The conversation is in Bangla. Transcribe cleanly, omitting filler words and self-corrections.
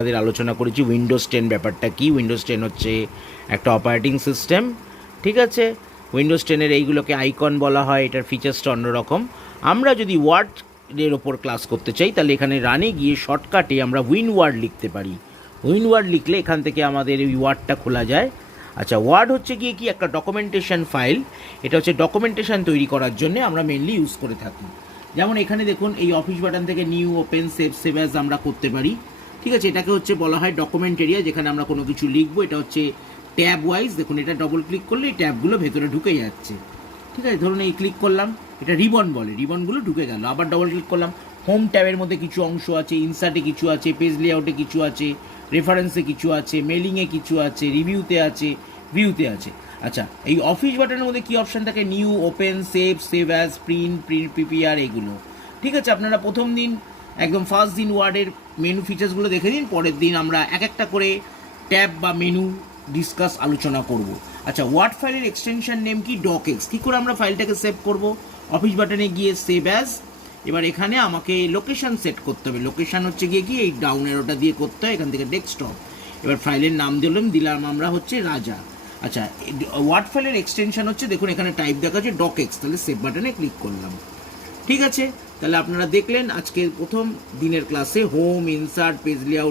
আমাদের আলোচনা করেছি উইন্ডোজ 10 ব্যাপারটা কি। উইন্ডোজ 10 হচ্ছে একটা অপারেটিং সিস্টেম, ঠিক আছে। উইন্ডোজ 10-এর এইগুলোকে আইকন বলা হয়, এটার ফিচার্সটা অন্যরকম। আমরা যদি ওয়ার্ডের ওপর ক্লাস করতে চাই তাহলে এখানে রানে গিয়ে শর্টকাটে আমরা ওয়ার্ড লিখতে পারি। ওয়ার্ড লিখলে এখান থেকে আমাদের এই ওয়ার্ডটা খোলা যায়। আচ্ছা, ওয়ার্ড হচ্ছে গিয়ে কি একটা ডকুমেন্টেশন ফাইল। এটা হচ্ছে ডকুমেন্টেশন তৈরি করার জন্য আমরা মেনলি ইউজ করে থাকি। যেমন এখানে দেখুন, এই অফিস বাটন থেকে নিউ, ওপেন, সেভ অ্যাজ আমরা করতে পারি, ঠিক আছে। এটাকে হচ্ছে বলা হয় ডকুমেন্ট এরিয়া, যেখানে আমরা কোনো কিছু লিখবো। এটা হচ্ছে ট্যাব ওয়াইজ, দেখুন এটা ডবল ক্লিক করলে এই ট্যাবগুলো ভেতরে ঢুকে যাচ্ছে, ঠিক আছে। ধরুন এই ক্লিক করলাম, এটা রিবন বলে, রিবনগুলো ঢুকে গেল। আবার ডবল ক্লিক করলাম, হোম ট্যাবের মধ্যে কিছু অংশ আছে, ইনসার্টে কিছু আছে, পেজ লেআউটে কিছু আছে, রেফারেন্সে কিছু আছে, মেলিংয়ে কিছু আছে, রিভিউতে আছে, ভিউতে আছে। আচ্ছা, এই অফিস বাটনের মধ্যে কী অপশান থাকে? New, open, save as, print, PPR, এগুলো, ঠিক আছে। আপনারা প্রথম দিন একদম ফার্স্ট দিন ওয়ার্ডের মেনু ফিচার্সগুলো দেখে নিন, পরের দিন আমরা এক একটা করে ট্যাব বা মেনু ডিসকাস আলোচনা করব। আচ্ছা, ওয়ার্ড ফাইলের এক্সটেনশন নেম কি? ডকএক্স। কী করে আমরা ফাইলটাকে সেভ করব? অফিস বাটনে গিয়ে সেভ অ্যাজ। এবার এখানে আমাকে লোকেশন সেট করতে হবে। লোকেশন হচ্ছে গিয়ে কি এই ডাউন এরোটা দিয়ে করতে হয়, এখান থেকে ডেস্কটপ। এবার ফাইলের নাম দিলাম আমরা হচ্ছে রাজা। আচ্ছা, ওয়ার্ড ফাইলের এক্সটেনশন হচ্ছে, দেখুন এখানে টাইপ দেখা আছে ডকএক্স, তাহলে সেভ বাটনে ক্লিক করলাম, ঠিক আছে। তাহলে আপনারা দেখলেন আজকের প্রথম দিনের ক্লাসে হোম, ইনসার্ট, পেজ লেআউট